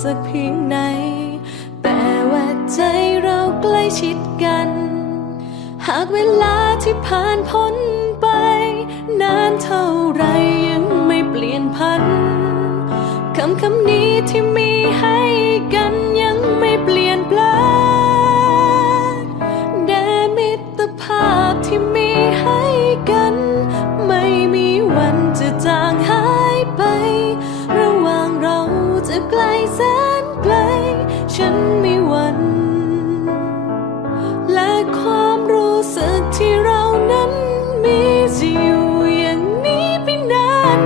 สักเพียงไหน แต่ว่าใจเราใกล้ชิดกัน หากเวลาที่ผ่านพ้นไป นานเท่า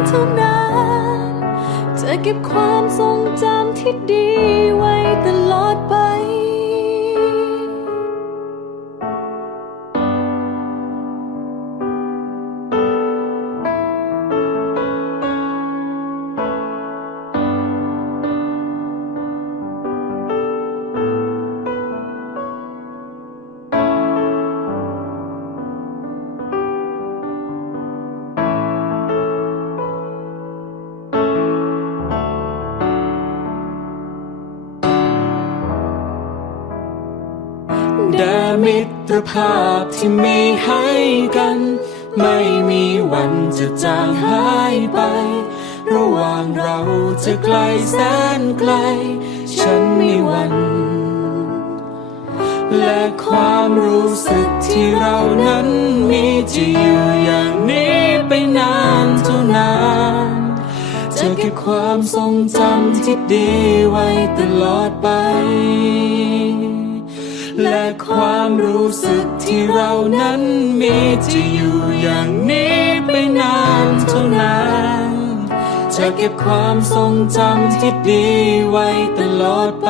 เท่านั้น จะเก็บความทรงจำที่ดีไว้ตลอดไป แด่มิตรภาพที่มีให้กัน ไม่มีวันจะจางหายไป ระหว่างเราจะไกลแสนไกล ฉันไม่หวัน และความรู้สึกที่เรานั้นมีจะอยู่อย่างนี้ไปนานเท่านานจะเก็บความทรงจำที่ดีไว้ตลอดไป และความรู้สึกที่เรานั้นมีจะอยู่อย่างนี้ไปนานเท่านานจะเก็บความทรงจำที่ดีไว้ตลอดไป